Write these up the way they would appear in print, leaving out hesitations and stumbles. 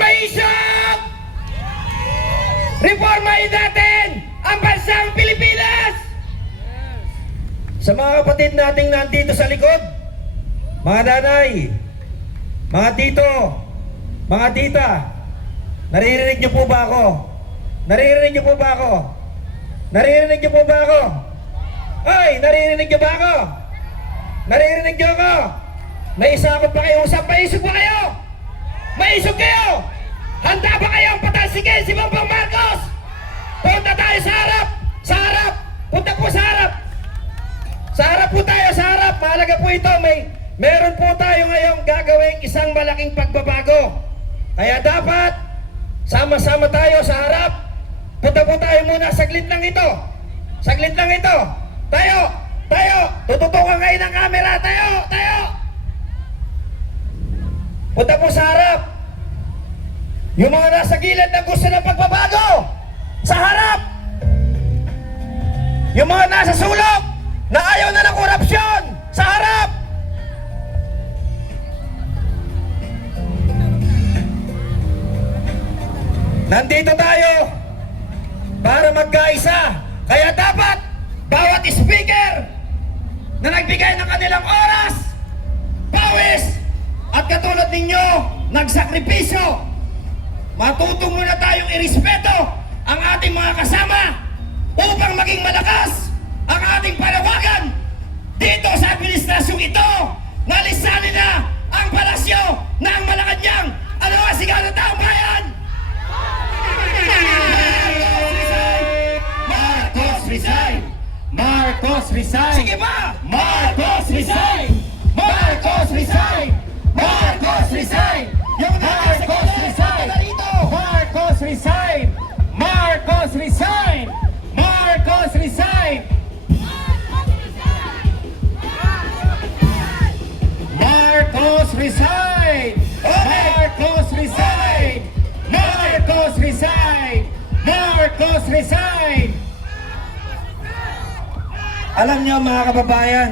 maisog! Reformahin natin ang bansang Pilipinas! Sa mga kapatid nating nandito sa likod, mga nanay, mga tito, mga tita, naririnig niyo po ba ako? Naririnig niyo po ba ako? Naririnig niyo po ba ako? Ay, naririnig niyo ba ako? Naririnig niyo ako? May isa ako pa kayo usap, maisog ba kayo? Maisog kayo! Handa ba kayong patalsikin si Bongbong Marcos? Punta tayo sa harap! Sa harap! Punta po sa harap! Sa harap po tayo, sa harap! Mahalaga po ito, meron po tayo ngayong gagawing isang malaking pagbabago. Kaya dapat, sama-sama tayo sa harap. Punta po tayo muna, saglit lang ito. Saglit lang ito. Tayo! Tayo! Tututukan kayo ng camera! Tayo! Tayo! Punta po sa harap. Yung mga nasa gilid na gusto ng pagbabago, sa harap. Yung mga nasa sulok na ayaw na ng korupsyon, sa harap. Nandito tayo para magkaisa. Kaya dapat bawat speaker na nagbigay ng kanilang oras, pawis, at katulad ninyo, nagsakripisyo, matutong muna tayong irespeto ang ating mga kasama upang maging malakas ang ating panawagan dito sa administrasyong ito na lisanin na ang palasyo ng Malacanang. Ano ang sigaw ng taong bayan? Marcos resign! Marcos resign! Sige ba? Marcos resign! Marcos resign! Marcos resign! Yung nasa Marcos resign! dito! Marcos resign! Marcos resign! Marcos resign! Marcos resign! Marcos resign! Marcos resign! Marcos resign! Alam niyo mga kababayan,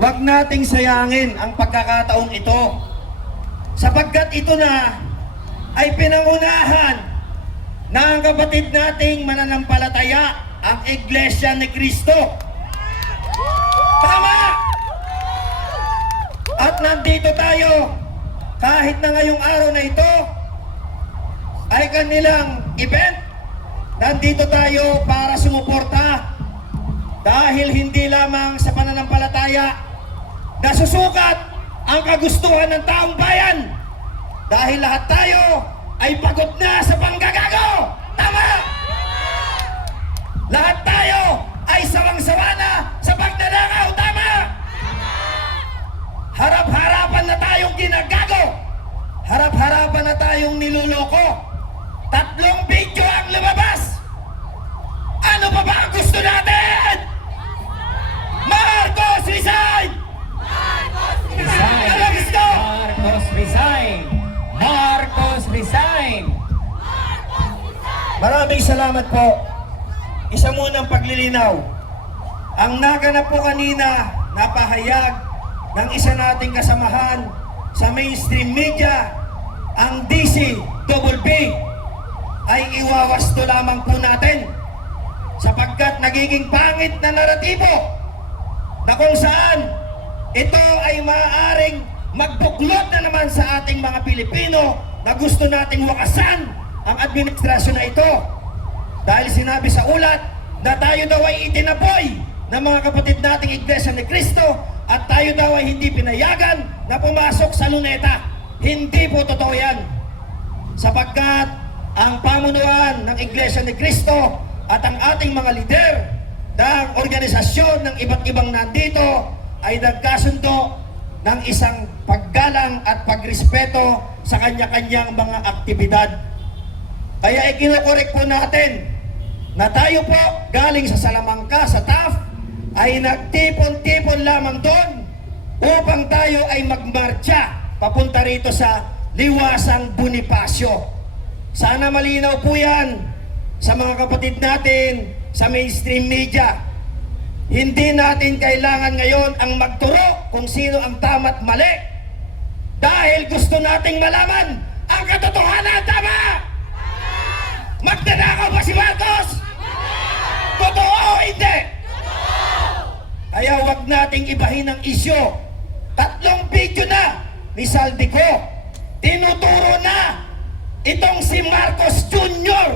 huwag nating sayangin ang pagkakataong ito sapagkat ito na ay pinangunahan ng kapatid nating mananampalataya, ang Iglesia ni Cristo. Tama! At nandito tayo kahit na ngayong araw na ito ay kanilang event. Nandito tayo para sumuporta dahil hindi lamang sa pananampalataya nasusukat ang kagustuhan ng taong bayan, dahil lahat tayo ay pagod na sa panggagago. Tama! Lahat tayo ay sawang-sawa na sa pagnanakaw. Tama! Harap-harapan na tayong ginagago. Harap-harapan na tayong niluloko. 3 video ang lumabas. Ano pa ba ang gusto natin? Marcos resign! Ano gusto? Marcos resign! Marcos resign! Maraming salamat po. Isa munang paglilinaw. Ang naganap po kanina, napahayag ng isa nating kasamahan sa mainstream media, ang DCBB, ay iwawasto lamang po natin sapagkat nagiging pangit na naratibo na kung saan ito ay maaaring magbuklod na naman sa ating mga Pilipino na gusto nating wakasan ang administrasyon na ito. Dahil sinabi sa ulat na tayo daw ay itinaboy ng mga kapatid nating Iglesia ni Cristo at tayo daw ay hindi pinayagan na pumasok sa luneta. Hindi po totoo yan. Sapagkat ang pamunuan ng Iglesia ni Cristo at ang ating mga lider ng organisasyon ng iba't ibang nandito ay nagkasundo ng isang paggalang at pagrespeto sa kanya-kanyang mga aktibidad. Kaya ikinokorek po natin na tayo po galing sa Salamanca, sa TAF, ay nagtipon-tipon lamang doon upang tayo ay magmarcha papunta rito sa Liwasang Bonifacio. Sana malinaw po yan sa mga kapatid natin sa mainstream media. Hindi natin kailangan ngayon ang magturo kung sino ang tama at mali, dahil gusto nating malaman ang ng isyo. 3 video na ni Saldico. Tinuturo na itong si Marcos Jr.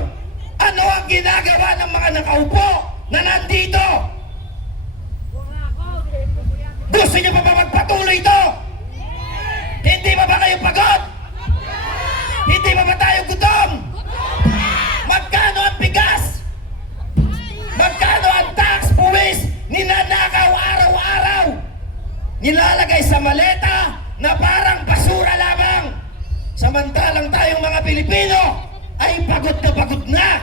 Ano ang ginagawa ng mga nakaupo na nandito? Gusto niyo pa ba magpatuloy ito? Hindi ba kayo pagod? Hindi ba tayo gutom? Magkano ang bigas? Magkano ang tax buwis ninanakaw araw-araw? Nilalagay sa maleta na parang basura lamang. Samantalang tayong mga Pilipino ay pagod na.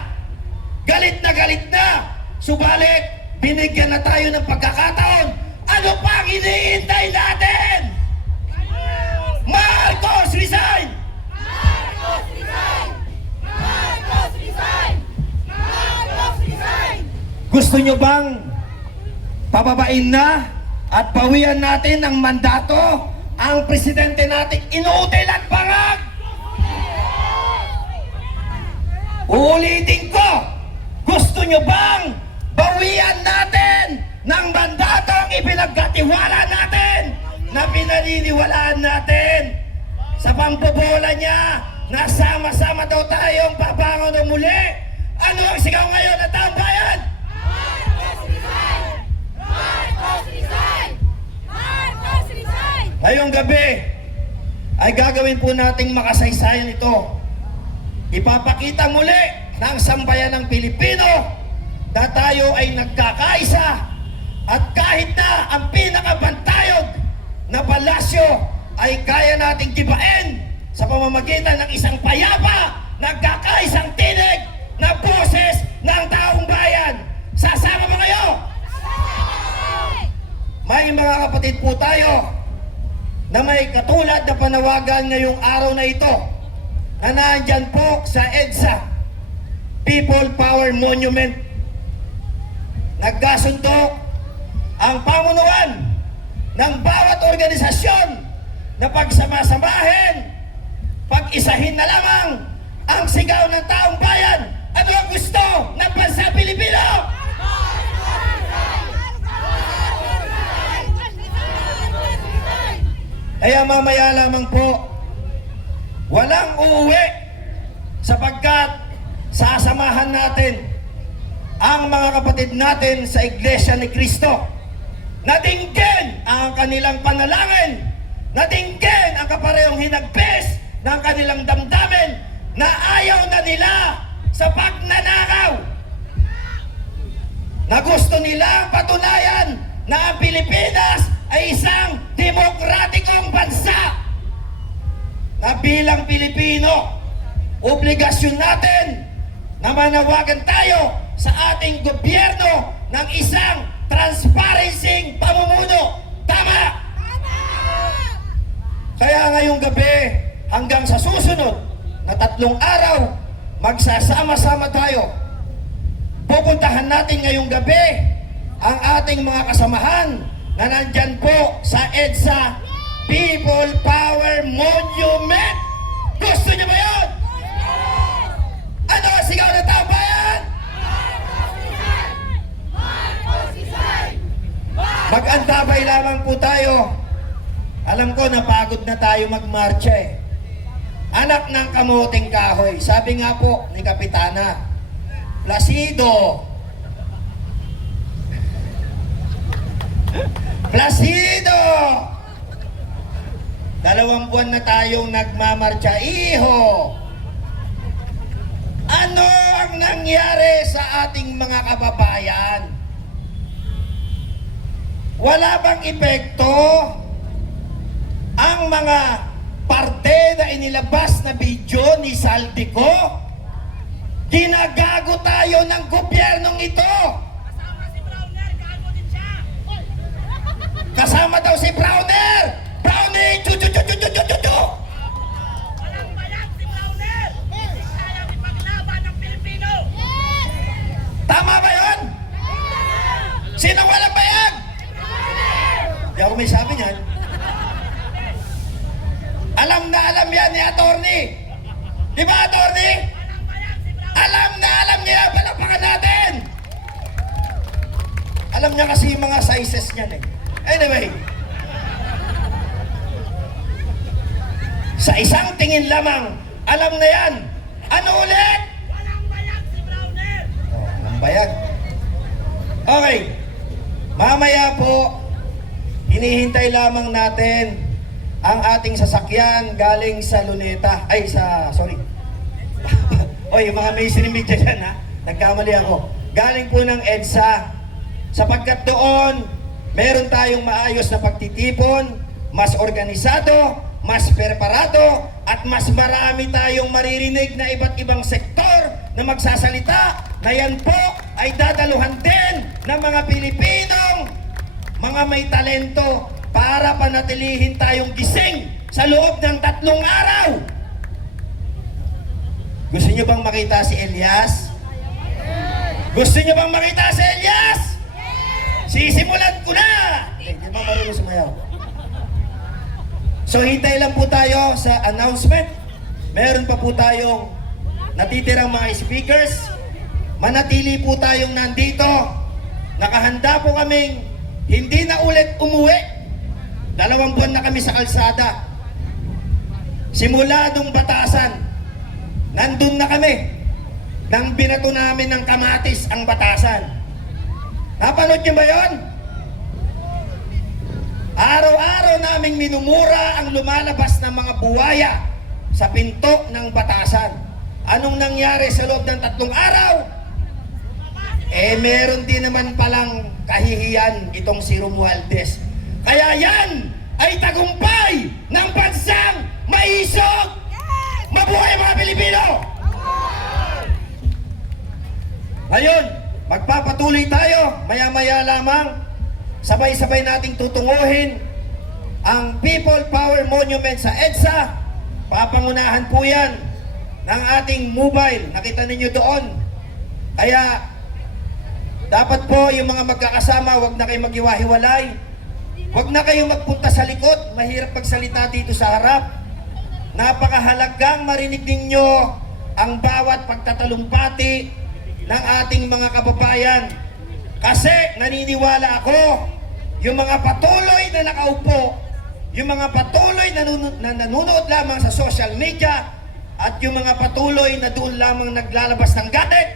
Galit na. Subalit, binigyan na tayo ng pagkakataon. Ano pa ang iniintay natin? Marcos resign! Marcos resign! Marcos resign! Marcos resign! Gusto nyo bang pababain na at pawian natin ng mandato ang presidente nating inuutil at bangag? Uulitin ko, gusto nyo bang bawian natin ng mandato ang ipinagkatiwala natin na pinaniniwalaan natin? Sa pambobola niya, nasama-sama daw tayong pabangon ng muli. Ano ang sigaw ngayon ng taong bayan? Marcos resign! Marcos resign! Marcos resign! Ngayong gabi ay gagawin po nating makasaysayan ito. Ipapakita muli ng sambayan ng Pilipino na tayo ay nagkakaisa at kahit na ang pinakabantayog na palasyo ay kaya nating tibain sa pamamagitan ng isang payapa, nagkakaisang tinig na boses ng taong bayan. Sasama mo kayo? May mga kapatid po tayo na may katulad na panawagan ngayong araw na ito na nandyan po sa EDSA, People Power Monument. Nagkasundo ang pamunuan ng bawat organisasyon na pagsama-samahin, pag-isahin na lamang ang sigaw ng taong bayan. Ano ang gusto ng bansa Pilipino? Kaya mamaya lamang po, walang uuwi sapagkat sasamahan natin ang mga kapatid natin sa Iglesia ni Cristo. Natinggin ang kanilang panalangin, natinggin ang kaparehong hinagpis ng kanilang damdamin na ayaw na nila sa pagnanakaw, na gusto nilang patunayan na ang Pilipinas ay isang demokratikong bansa, na bilang Pilipino, obligasyon natin na manawagan tayo sa ating gobyerno ng isang transparency pamumuno. Tama! Kaya ngayong gabi hanggang sa susunod na 3 araw, magsasama-sama tayo. Pupuntahan natin ngayong gabi ang ating mga kasamahan na nandyan po sa EDSA People Power Monument. Gusto niyo ba yun? Ano ang sigaw ng taong bayan? Mag-antabay lamang po tayo. Alam ko napagod na tayo magmarcha eh. Anak ng kamuting kahoy. Sabi nga po ni Kapitana, Placido. Placido! 2 buwan na tayong nagmamarcha. Iho! Ano ang nangyari sa ating mga kababayan? Wala bang epekto ang mga parte na inilabas na video ni Saldico? Ginagago tayo ng gobyernong ito. Kasama daw si Browner. Brownie! Chu-chu-chu-chu-chu-chu-chu! Walang bayag si Browner! Kaya ipaglaban ng Pilipino! Tama ba yun? Sino walang bayag? Di ako may sabi niyan. Alam na alam yan ni Attorney. Di ba, Attorney? Alam na alam niya. Palakpakan natin. Alam niya kasi yung mga sizes niyan eh. Anyway, Sa isang tingin lamang, alam na yan. Ano ulit? Walang bayag si Browner! Oh, ang bayag. Okay. Mamaya po, hinihintay lamang natin ang ating sasakyan galing sa Luneta. Ay, sorry. Oy, yung mga mainstream media dyan ha. Nagkamali ako. Galing po ng EDSA. Sapagkat doon, meron tayong maayos na pagtitipon, mas organisado, mas preparado, at mas marami tayong maririnig na iba't ibang sektor na magsasalita na yan po ay dadaluhan din ng mga Pilipinong mga may talento para panatilihin tayong gising sa loob ng 3 araw. Gusto nyo bang makita si Elias? Gusto nyo bang makita si Elias? Sisimulan ko na! Hindi ba marunong sumayaw? So hintay lang po tayo sa announcement. Meron pa po tayong natitirang mga speakers. Manatili po tayong nandito. Nakahanda po kaming hindi na ulit umuwi. 2 buwan na kami sa kalsada. Simula nung batasan, nandun na kami. Nang binato namin ng kamatis ang batasan. Napanood niyo ba yun? Araw-araw naming minumura ang lumalabas ng mga buwaya sa pinto ng batasan. Anong nangyari sa loob ng 3 araw? Meron din naman palang kahihiyan itong si Romualdez. Kaya yan ay tagumpay ng bansang maisog! Mabuhay mga Pilipino! Ngayon, magpapatuloy tayo, maya-maya lamang, sabay-sabay nating tutunguhin ang People Power Monument sa EDSA. Papangunahan po yan ng ating mobile. Nakita ninyo doon. Kaya, dapat po yung mga magkakasama, wag na kayong maghiwa-hiwalay. Wag na kayong magpunta sa likod. Mahirap magsalita dito sa harap. Napakahalagang marinig ninyo ang bawat pagtatalumpati ng ating mga kababayan. Kasi naniniwala ako, yung mga patuloy na nakaupo, yung mga patuloy na nanonood lamang sa social media, at yung mga patuloy na doon lamang naglalabas ng galit,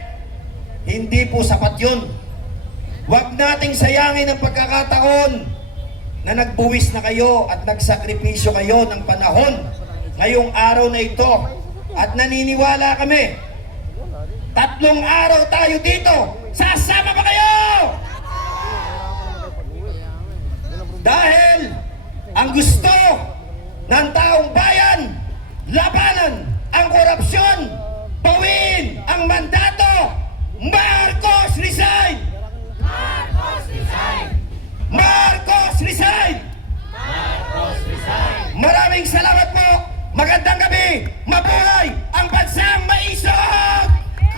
hindi po sapat yun. Huwag nating sayangin ang pagkakataon na nagbuwis na kayo at nagsakripisyo kayo ng panahon ngayong araw na ito. At naniniwala kami, 3 araw tayo dito. Sasama ba kayo? Dahil ang gusto ng taong bayan, labanan ang korupsyon, bawiin ang mandato,